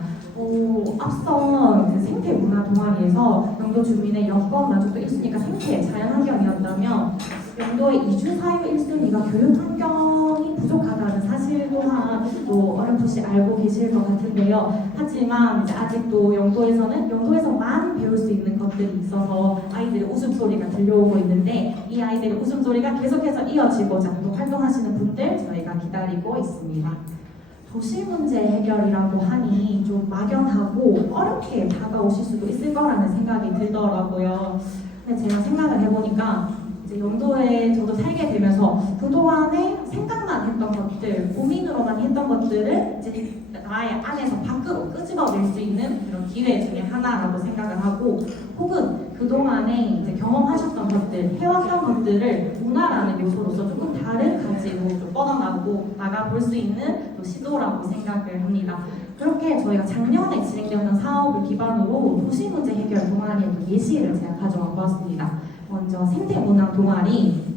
앞선 그 생태 문화 동아리에서 영도 주민의 여건 만족도 1순위가 생태 자연 환경이었다면 영도의 이주 사유 1순위가 교육 환경이 부족하다는 사실 또한 또 어렴풋이 알고 계실 것 같은데요. 하지만 이제 아직도 영도에서만 배울 수 있는 것들이 있어서 아이들의 웃음소리가 들려오고 있는데 이 아이들의 웃음소리가 계속해서 이어지고자 또 활동하시는 분들 저희가 기다리고 있습니다. 도시 문제 해결이라고 하니 좀 막연하고 어렵게 다가오실 수도 있을 거라는 생각이 들더라고요. 근데 제가 생각을 해보니까 이제 영도에 저도 살게 되면서 그동안에 생각만 했던 것들, 고민으로만 했던 것들을 이제 나의 안에서 밖으로 끄집어낼 수 있는 그런 기회 중에 하나라고 생각을 하고 혹은 그동안에 이제 경험하셨던 것들, 해왔던 것들을 문화라는 요소로서 조금 다른 가지로 좀 뻗어나가볼 수 있는 또 시도라고 생각을 합니다. 그렇게 저희가 작년에 진행되었던 사업을 기반으로 도시문제 해결 동아리의 또 예시를 제가 가져와 보았습니다. 먼저 생태문화 동아리.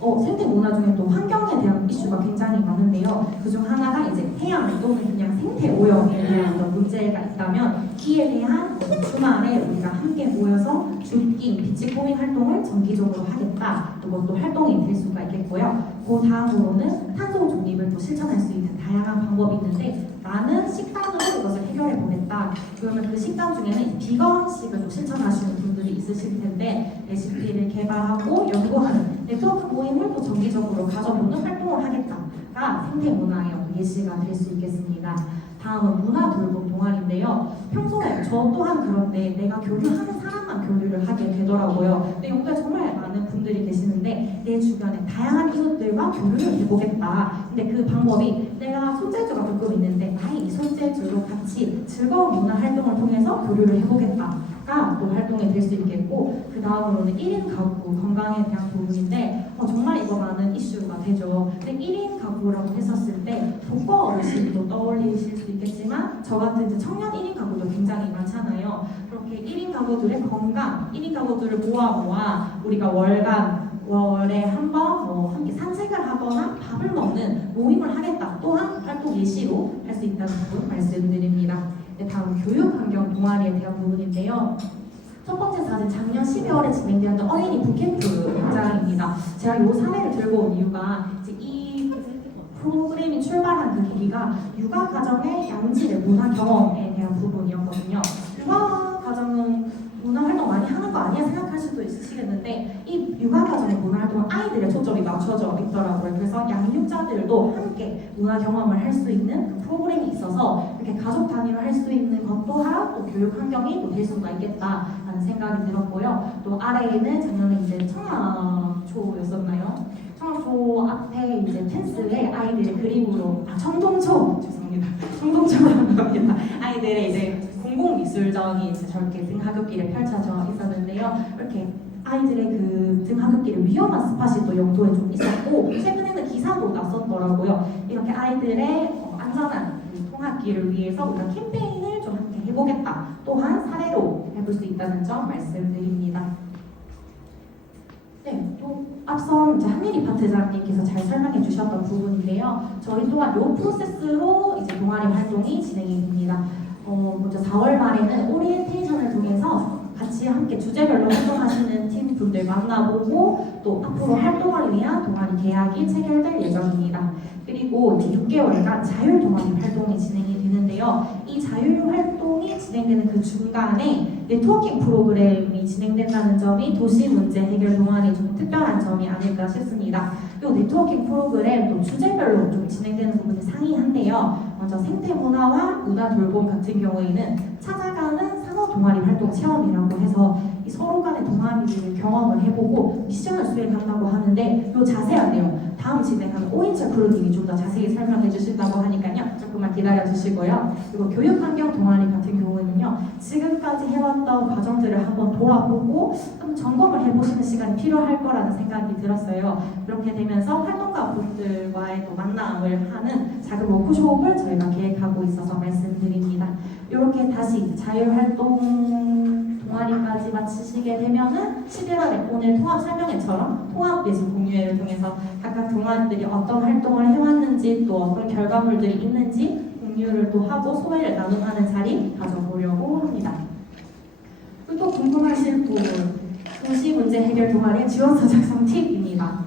생태문화 중에 또 환경에 대한 이슈가 굉장히 많은데요. 그중 하나가 이제 해양 또는 그냥 생태 오염에 대한 어떤 문제가 있다면 이에 대한 주말에 우리가 함께 모여서 줍깅, 비치코밍 활동을 정기적으로 하겠다. 이것도 활동이 될 수가 있겠고요. 그 다음으로는 탄소 중립을 또 실천할 수 있는 다양한 방법이 있는데 나는 식단으로 이것을 해결해 보겠다. 그러면 그 식단 중에는 비건식을 좀 실천하시는 분들이 있으실 텐데 레시피를 개발하고 연구하는 네트워크 모임을 또 정기적으로 가져보는 활동을 하겠다가 생태문화의 예시가 될 수 있겠습니다. 다음은 문화돌봄 동아리인데요. 평소에 저 또한 그런데 내가 교류하는 사람만 교류를 하게 되더라고요. 근데 영도에 정말 많은 분들이 계시는데 내 주변에 다양한 이웃들과 교류를 해보겠다. 근데 그 방법이 내가 손재주가 조금 있는데 나의 이 손재주로 같이 즐거운 문화 활동을 통해서 교류를 해보겠다가 또 활동이 될 수 있겠고 그 다음으로는 1인 가구 건강에 대한 부분인데 정말 이거 많은 이슈가 되죠. 근데 1인 가구라고 했었을 때 독거 어르신도 떠올리실 수 있겠지만 저 같은 이제 청년 1인 가구도 굉장히 많잖아요. 그렇게 1인 가구들의 건강, 1인 가구들을 모아 우리가 월에 한 번 함께 산책을 하거나 밥을 먹는 모임을 하겠다. 또한 활동 예시로 할 수 있다는 부분 말씀드립니다. 네, 다음 교육환경 동아리에 대한 부분인데요. 첫 번째 사진 작년 12월에 진행되었던 어린이 북캠프 현장입니다. 제가 이 사례를 들고 온 이유가 이제 이 프로그램이 출발한 그 계기가 육아 가정의 양질의 문화 경험에 대한 부분이었거든요. 육아 가정은 문화 활동 많이 하는 거 아니야 생각할 수도 있으시겠는데 이 육아 가정의 문화 활동은 아이들의 초점이 맞춰져 있더라고요. 그래서 양육자들도 함께 문화 경험을 할 수 있는 그 프로그램이 있어서 이렇게 가족 단위로 할 수 있는 것 또한 또 교육 환경이 또 될 수가 있겠다라는 생각이 들었고요. 또 아래에는 작년에 이제 청아초였었나요? 청아초 앞에 이제 펜스에 아이들의 그림으로 청동초 죄송합니다. 청동초라고 합니다. 아이들의 이제 공공미술전이 이제 저렇게 등하굣길에 펼쳐져 있었는데요. 이렇게 아이들의 그 등하굣길에 위험한 스팟이 또 영도에 좀 있었고 최근에는 기사도 났었더라고요. 이렇게 아이들의 안전한 그 통학길을 위해서 우리가 캠페인을 좀 함께 해보겠다. 또한 사례로 해볼 수 있다는 점 말씀드립니다. 네, 또 앞선 이제 한민희 파트장님께서 잘 설명해 주셨던 부분인데요. 저희 또한 이 프로세스로 이제 동아리 활동이 진행이 됩니다. 먼저 4월 말에는 오리엔테이션을 통해서 같이 함께 주제별로 활동하시는 팀 분들 만나보고 또 앞으로 활동을 위한 동아리 계약이 체결될 예정입니다. 그리고 이제 6개월간 자율 동아리 활동이 진행이 되는데요. 이 자율 활동이 진행되는 그 중간에 네트워킹 프로그램이 진행된다는 점이 도시 문제 해결 동아리 좀 특별한 점이 아닐까 싶습니다. 이 네트워킹 프로그램 또 주제별로 좀 진행되는 부분이 상이한데요. 먼저 생태문화와 문화 돌봄 같은 경우에는 찾아가는 산업 동아리 활동 체험이라고 해서 이 서로 간의 동아리를 경험을 해보고 미션을 수행한다고 하는데 이 자세한 내용 다음 진행하는 오인철 프로님이 좀 더 자세히 설명해 주신다고 하니까요. 조금만 기다려 주시고요. 그리고 교육환경 동아리 같은 경우에는요. 지금까지 해왔던 과정들을 한번 돌아보고 한번 점검을 해보시는 시간이 필요할 거라는 생각이 들었어요. 그렇게 되면서 활동가 분들과의 또 만남을 하는 작은 워크숍을 저희가 계획하고 있어서 말씀드립니다. 이렇게 다시 자율활동 동아리까지 마치시게 되면은 11월에 오늘 통합 설명회처럼 통합 예술 공유회를 통해서 각각 동아리들이 어떤 활동을 해왔는지 또 어떤 결과물들이 있는지 공유를 또 하고 소회를 나눔하는 자리 가져보려고 합니다. 그리고 또 궁금하실 부분 도시 문제 해결 동아리의 지원서 작성 팁입니다.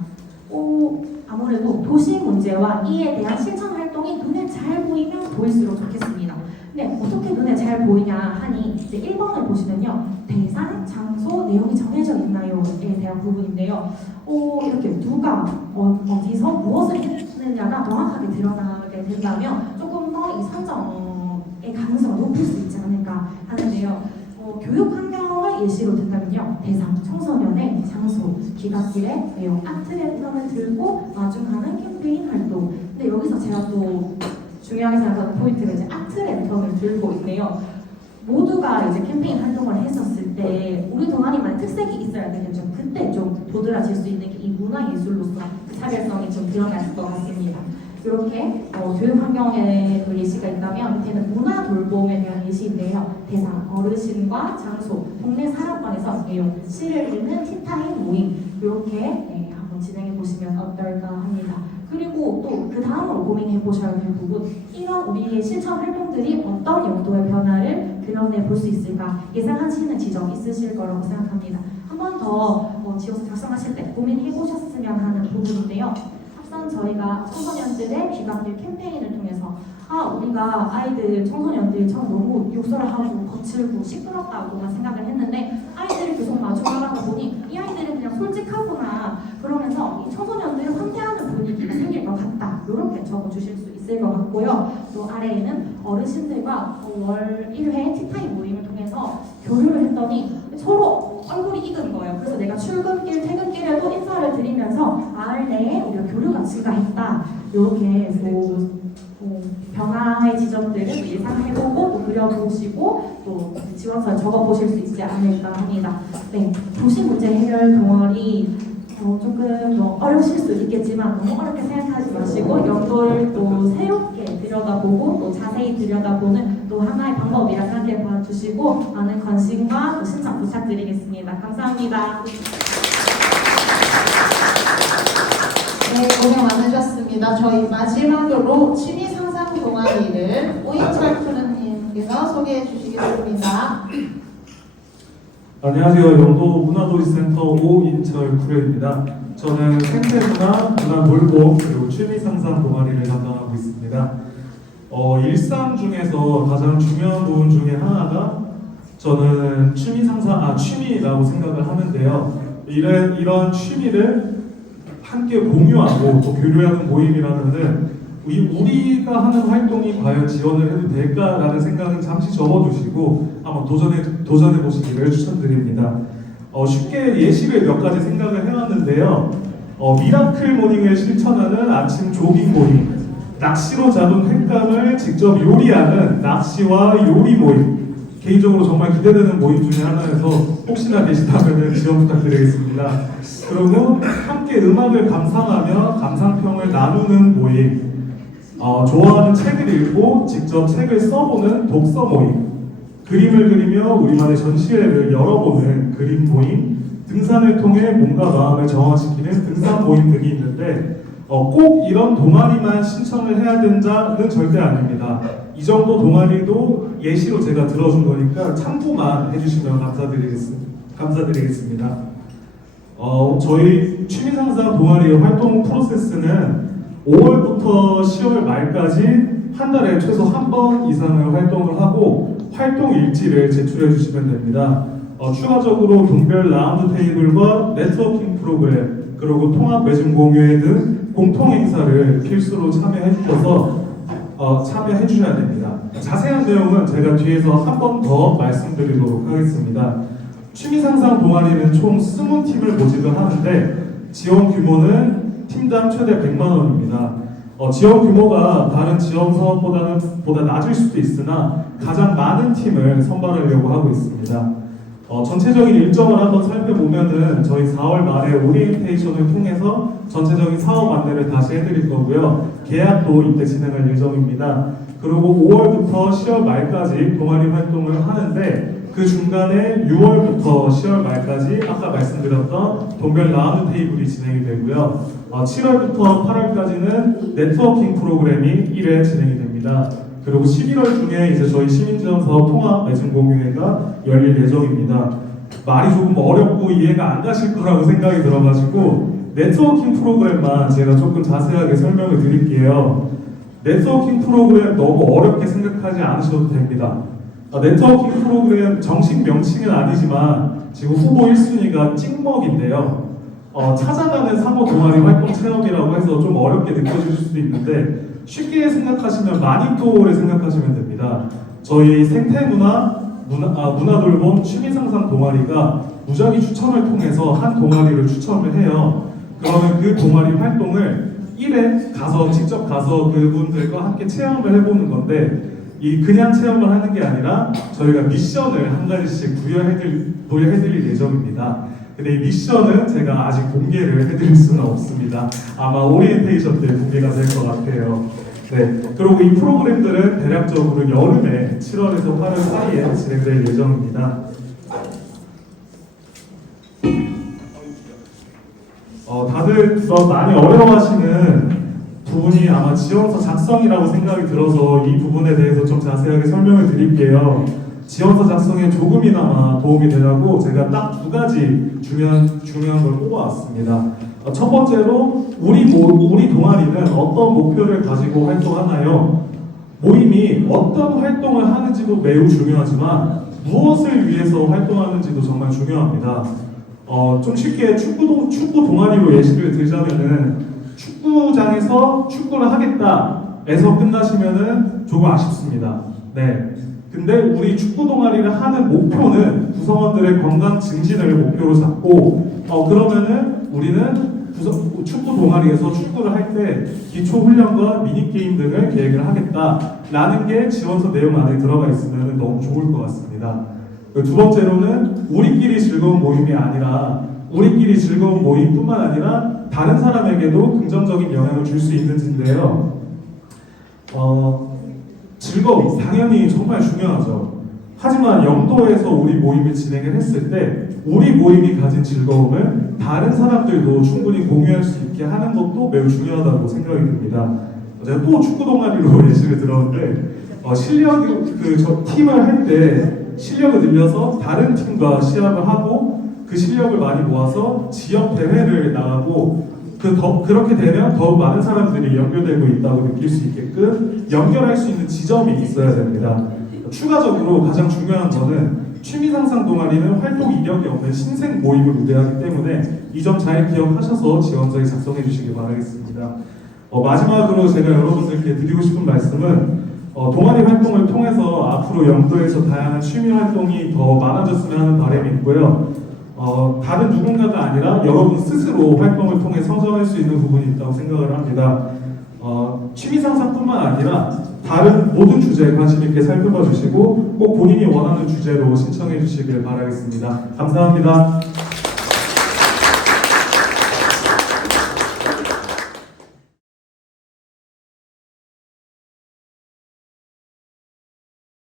아무래도 도시 문제와 이에 대한 실천 활동이 눈에 잘 보이면 보일수록 좋겠습니다. 네, 어떻게 눈에 잘 보이냐 하니 이제 1번을 보시면요. 대상, 장소, 내용이 정해져 있나요?에 대한 부분인데요. 이렇게 누가 어디서 무엇을 했느냐가 명확하게 드러나게 된다면 조금 더 이 선정의 가능성을 높일 수 있지 않을까 하는데요. 교육 환경을 예시로 든다면요. 대상, 청소년의 장소, 귀갓길의 내용, 아트 랜턴을 들고 마중하는 캠페인 활동. 근데 여기서 제가 또 중요하게 생각하는 포인트가 이제 아트 랜턴을 들고 있네요. 모두가 이제 캠페인 활동을 했었을 때 우리 동아리만의 특색이 있어야 되겠죠. 그때 좀 도드라질 수 있는 게 이 문화예술로서 그 차별성이 좀 드러날 것 같습니다. 이렇게 교육 환경에 예시가 있다면 밑에는 문화 돌봄에 대한 예시인데요. 대상, 어르신과 장소, 동네 사랑방에서 내용, 시를 읽는 티타임 모임 이렇게 한번 진행해 보시면 어떨까 합니다. 그리고 또 그 다음으로 고민해 보셔야 될 부분 이런 우리의 실천 활동들이 어떤 용도의 변화를 그려내 볼 수 있을까 예상하시는 지점 있으실 거라고 생각합니다. 한 번 더 지원서 작성하실 때 고민해 보셨으면 하는 부분인데요. 앞선 저희가 청소년들의 귀갓길 캠페인을 통해서 우리가 아이들, 청소년들처럼 너무 욕설하고 거칠고 시끄럽다고만 생각을 했는데 아이들이 계속 마주하다 보니 이 아이들은 그냥 솔직하구나 그러면서 이 청소년들을 환대하는 분위기가 생길 것 같다 이렇게 적어주실 수 있을 것 같고요. 또 아래에는 어르신들과 월 1회 티타임 모임을 통해서 교류를 했더니 서로 얼굴이 익은 거예요. 그래서 내가 출근길, 퇴근길에도 인사를 드리면서 마을 내에 우리가 교류가 증가했다 이렇게 변화의 지점들을 예상해보고 또 그려보시고 또 지원서에 적어보실 수 있지 않을까 합니다. 네, 도시 문제 해결 동아리 조금 어려우실 수 있겠지만 너무 어렵게 생각하지 마시고 영도를 또 새롭게 들여다보고 또 자세히 들여다보는 또 하나의 방법이라 생각해 봐주시고 많은 관심과 또 신청 부탁드리겠습니다. 감사합니다. 네, 고생 많으셨습니다. 저희 마지막으로 취미 상상 동아리를 오인철 프로님께서 소개해 주시겠습니다. 안녕하세요. 영도 문화도시센터 오인철 구례입니다. 저는 생태문화, 문화돌봄 그리고 취미상상 동아리를 담당하고 있습니다. 일상 중에서 가장 중요한 부분 중에 하나가 저는 취미라고 생각을 하는데요. 이런 취미를 함께 공유하고 또 교류하는 모임이라면은 우리가 하는 활동이 과연 지원을 해도 될까라는 생각은 잠시 접어두시고 한번 도전해 보시기를 추천드립니다. 쉽게 예시를 몇 가지 생각을 해왔는데요. 미라클 모닝을 실천하는 아침 조깅 모임, 낚시로 잡은 횟감을 직접 요리하는 낚시와 요리 모임, 개인적으로 정말 기대되는 모임 중에 하나여서 혹시나 계시다면 지원 부탁드리겠습니다. 그리고 함께 음악을 감상하며 감상평을 나누는 모임, 좋아하는 책을 읽고 직접 책을 써보는 독서 모임, 그림을 그리며 우리만의 전시회를 열어보는 그림 모임, 등산을 통해 몸과 마음을 정화시키는 등산 모임 등이 있는데 꼭 이런 동아리만 신청을 해야 된다는 절대 아닙니다. 이 정도 동아리도 예시로 제가 들어준 거니까 참고만 해주시면 감사드리겠습니다. 저희 취미상상 동아리의 활동 프로세스는 5월부터 10월 말까지 한 달에 최소 한 번 이상을 활동을 하고 활동 일지를 제출해 주시면 됩니다. 추가적으로 동별 라운드 테이블과 네트워킹 프로그램, 그리고 통합 매진 공유회 등 공통 행사를 필수로 참여해 주셔야 됩니다. 자세한 내용은 제가 뒤에서 한 번 더 말씀드리도록 하겠습니다. 취미상상 동아리는 총 20팀을 모집을 하는데 지원 규모는 팀당 최대 100만 원입니다. 지원 규모가 다른 지원 사업보다 낮을 수도 있으나 가장 많은 팀을 선발하려고 하고 있습니다. 전체적인 일정을 한번 살펴보면은 저희 4월 말에 오리엔테이션을 통해서 전체적인 사업 안내를 다시 해드릴 거고요. 계약도 이때 진행할 예정입니다. 그리고 5월부터 10월 말까지 동아리 활동을 하는데 그 중간에 6월부터 10월 말까지 아까 말씀드렸던 동별 라운드 테이블이 진행이 되고요. 7월부터 8월까지는 네트워킹 프로그램이 1회 진행이 됩니다. 그리고 11월 중에 이제 저희 시민지원사업 통합 매진 공유회가 열릴 예정입니다. 말이 조금 어렵고 이해가 안 가실 거라고 생각이 들어가지고 네트워킹 프로그램만 제가 조금 자세하게 설명을 드릴게요. 네트워킹 프로그램 너무 어렵게 생각하지 않으셔도 됩니다. 네트워킹 프로그램 정식 명칭은 아니지만 지금 후보 1순위가 찍먹인데요. 찾아가는 상호 동아리 활동 체험이라고 해서 좀 어렵게 느껴질 수도 있는데 쉽게 생각하시면 마니또를 생각하시면 됩니다. 저희 문화돌봄 취미상상 동아리가 무작위 추첨을 통해서 한 동아리를 추첨을 해요. 그러면 그 동아리 활동을 1회 직접 가서 그분들과 함께 체험을 해보는 건데 그냥 체험을 하는 게 아니라 저희가 미션을 한 가지씩 부여해드릴 예정입니다. 근데 이 미션은 제가 아직 공개를 해드릴 수는 없습니다. 아마 오리엔테이션 때 공개가 될 것 같아요. 네. 그리고 이 프로그램들은 대략적으로 여름에 7월에서 8월 사이에 진행될 예정입니다. 다들 많이 어려워하시는 부분이 아마 지원서 작성이라고 생각이 들어서 이 부분에 대해서 좀 자세하게 설명을 드릴게요. 지원서 작성에 조금이나마 도움이 되라고 제가 딱 두 가지 중요한 걸 뽑아왔습니다. 첫 번째로 우리 동아리는 어떤 목표를 가지고 활동하나요? 모임이 어떤 활동을 하는지도 매우 중요하지만 무엇을 위해서 활동하는지도 정말 중요합니다. 좀 쉽게 축구 동아리로 예시를 들자면은 축구장에서 축구를 하겠다에서 끝나시면은 조금 아쉽습니다. 네. 근데 우리 축구 동아리를 하는 목표는 구성원들의 건강 증진을 목표로 잡고 그러면은 우리는 축구 동아리에서 축구를 할 때 기초 훈련과 미니 게임 등을 계획을 하겠다라는 게 지원서 내용 안에 들어가 있으면 너무 좋을 것 같습니다. 두 번째로는 우리끼리 즐거운 모임이 아니라 우리끼리 즐거운 모임뿐만 아니라 다른 사람에게도 긍정적인 영향을 줄 수 있는지인데요. 즐거움 당연히 정말 중요하죠. 하지만 영도에서 우리 모임을 진행을 했을 때 우리 모임이 가진 즐거움을 다른 사람들도 충분히 공유할 수 있게 하는 것도 매우 중요하다고 생각이 듭니다. 제가 또 축구 동아리로 예시를 들었는데 팀을 할 때 실력을 늘려서 다른 팀과 시합을 하고 그 실력을 많이 모아서 지역 대회를 나가고 그렇게 되면 더욱 많은 사람들이 연결되고 있다고 느낄 수 있게끔 연결할 수 있는 지점이 있어야 됩니다. 추가적으로 가장 중요한 거는 취미상상 동아리는 활동 이력이 없는 신생 모임을 우대하기 때문에 이 점 잘 기억하셔서 지원서에 작성해 주시기 바라겠습니다. 마지막으로 제가 여러분들께 드리고 싶은 말씀은 동아리 활동을 통해서 앞으로 영도에서 다양한 취미 활동이 더 많아졌으면 하는 바람이 있고요. 다른 누군가가 아니라 여러분 스스로 활동을 통해 성장할 수 있는 부분이 있다고 생각을 합니다. 취미 상상뿐만 아니라 다른 모든 주제에 관심 있게 살펴봐 주시고 꼭 본인이 원하는 주제로 신청해 주시길 바라겠습니다. 감사합니다.